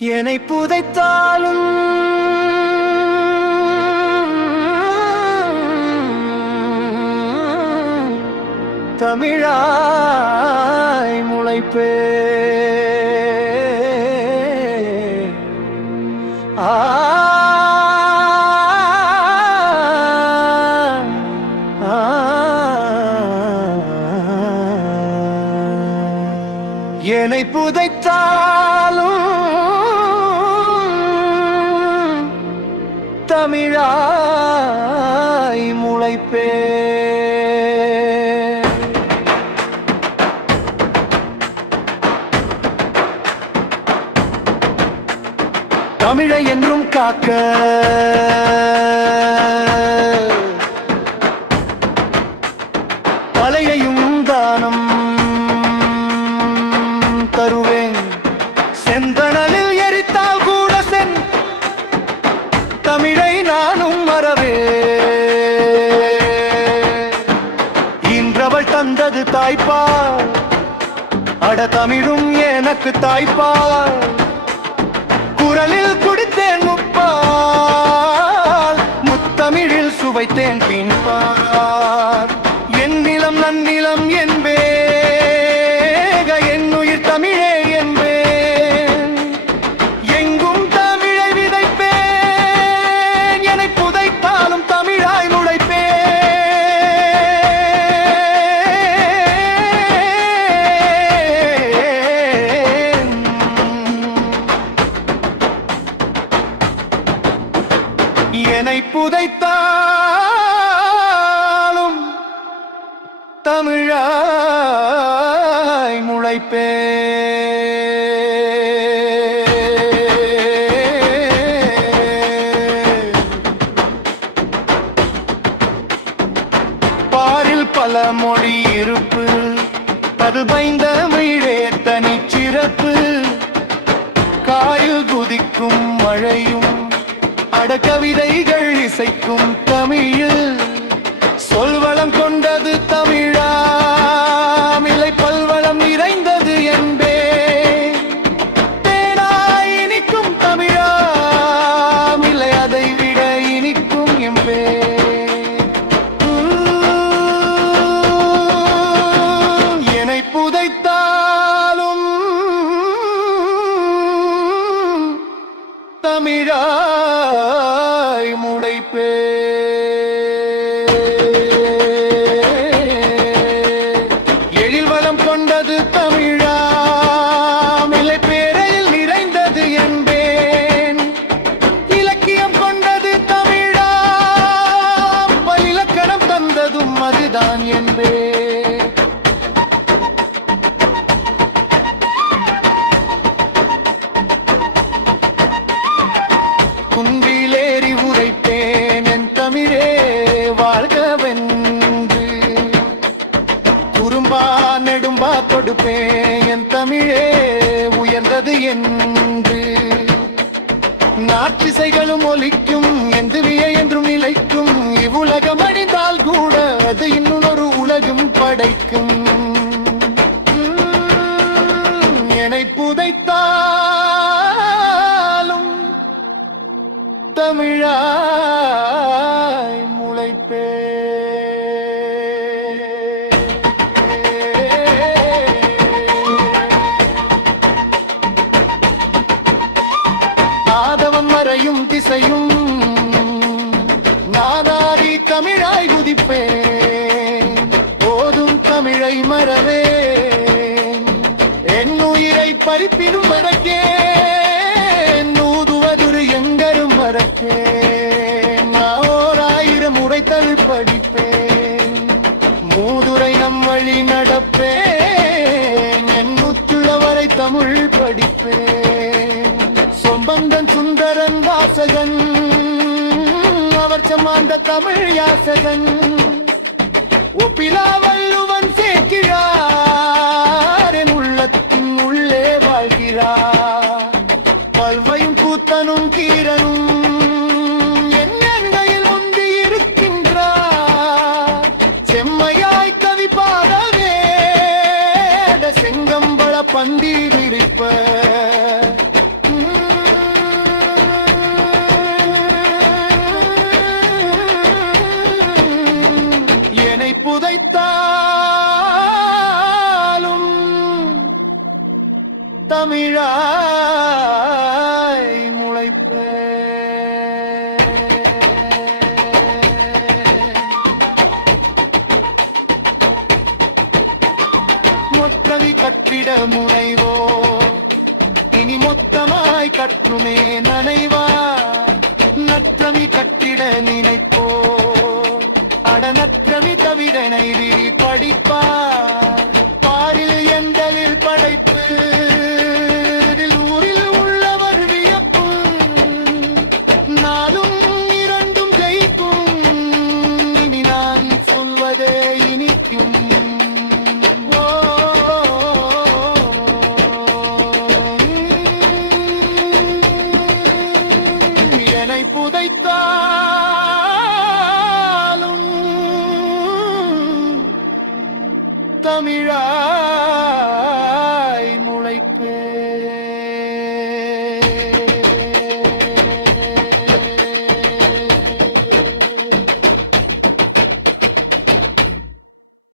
என்னை புதைத்தாலும் தமிழாய் முளைப்பே என்னை புதைத்தாலும் தமிழாய் முளைப்பே தமிழை என்றும் காக்க தலையையும் தானம் தருவேன். செந்தணலில் எரித்தால் கூட தமிழை நானும் மறவே. இன்றவள் தந்தது தாய்ப்பால், அட தமிழும் எனக்கு தாய்ப்பால். குரலில் குடித்தேன் முப்பால், முத்தமிழில் சுவைத்தேன் பின்பார். என் நிலம் நன்னிலம் என்பேக, என் உயிர் தமிழே என்பேன். எங்கும் தமிழை விதைப்பேன், என்னை புதைத்தாலும் தமிழாய் முளைப்பேன். என்னை புதைத்தாலும் தமிழாய் முளைப்பே. பாரில் பல மொழி இருப்பு, அது பைந்தமிழே தனிச்சிறப்பு. காயில் குதிக்கும் மழையும், அட கவிதைகள் இசைக்கும் தமிழில். சொல்வளம் கொண்டது தமிழாம், இல்லை பல்வளம் நிறைந்தது என்பே. தேனாய் இனிக்கும் தமிழாம், இல்லை அதை விட இனிக்கும் என்பே. என்னை புதைத்தாலும் தமிழாய் முளைப்பே. எழில் வளம் கொண்டது தமிழாம், இல்லை பேரையில் நிறைந்தது என்பேன். இலக்கியம் கொண்டது தமிழாம், பல்லிலக்கணம் தந்ததும் அதுதான் என்பேன். குன்றிலேறி உரைப்பேன் என் தமிழே வாழ்கவென்று. குறும்பா நெடும்பா கொடுப்பேன் என் தமிழே உயர்ந்தது என்று. நாற்றிசைகளும் ஒலிக்கும், எந்துவிய என்றும் நிலைக்கும். இவ்வுலகம் அழிந்தால் கூட அது இன்னொரு உலகம் படைக்கும். என்னை புதைத்தாலும் தமிழாய் முளைப்பே. ஆதவம் மறையும் திசையும் நாதாரி தமிழாய் குதிப்பேன். ஓதும் தமிழை மறவே, என் உயிரை பறிப்பினும் மறக்கேன். நூதுவதுரு எங்கரும் மறக்கேன். நான் 1000 முறைத்தல் படிப்பேன். மூதுரை நம் வழி நடப்பேன். என் முத்துளவரை தமிழ் படிப்பேன். சொம்பந்தன் சுந்தரன் வாசகன், அவர் சமாந்த தமிழ் யாசகன். ஒப்பிலா வள்ளுவன் சேர்க்கிறார், என் உள்ளத்தின் உள்ளே வாழ்கிறார். பல்வையும் கூத்தனும் கீரனும் என் எண்கையில் முந்தி இருக்கின்றார். செம்மையாய் கவி பாடவே, செங்கம்பள பந்தி விரிப்ப. மொத்தவி கற்றிட முனைவோ இனி மொத்தமாய் கற்றுமே நனைவார் நற்றமி கற்றிட நினைப்போ அடநற்றமி தவிரனை படிப்பார் பாரில் எந்தலில் படைப்பு ஊரில் உள்ளவர் வியப்பு நாளும் இரண்டும் ஜெயிக்கும் இனி நான் சொல்வதே இனிக்கும் என்னை புதைத்தாலும் தமிழா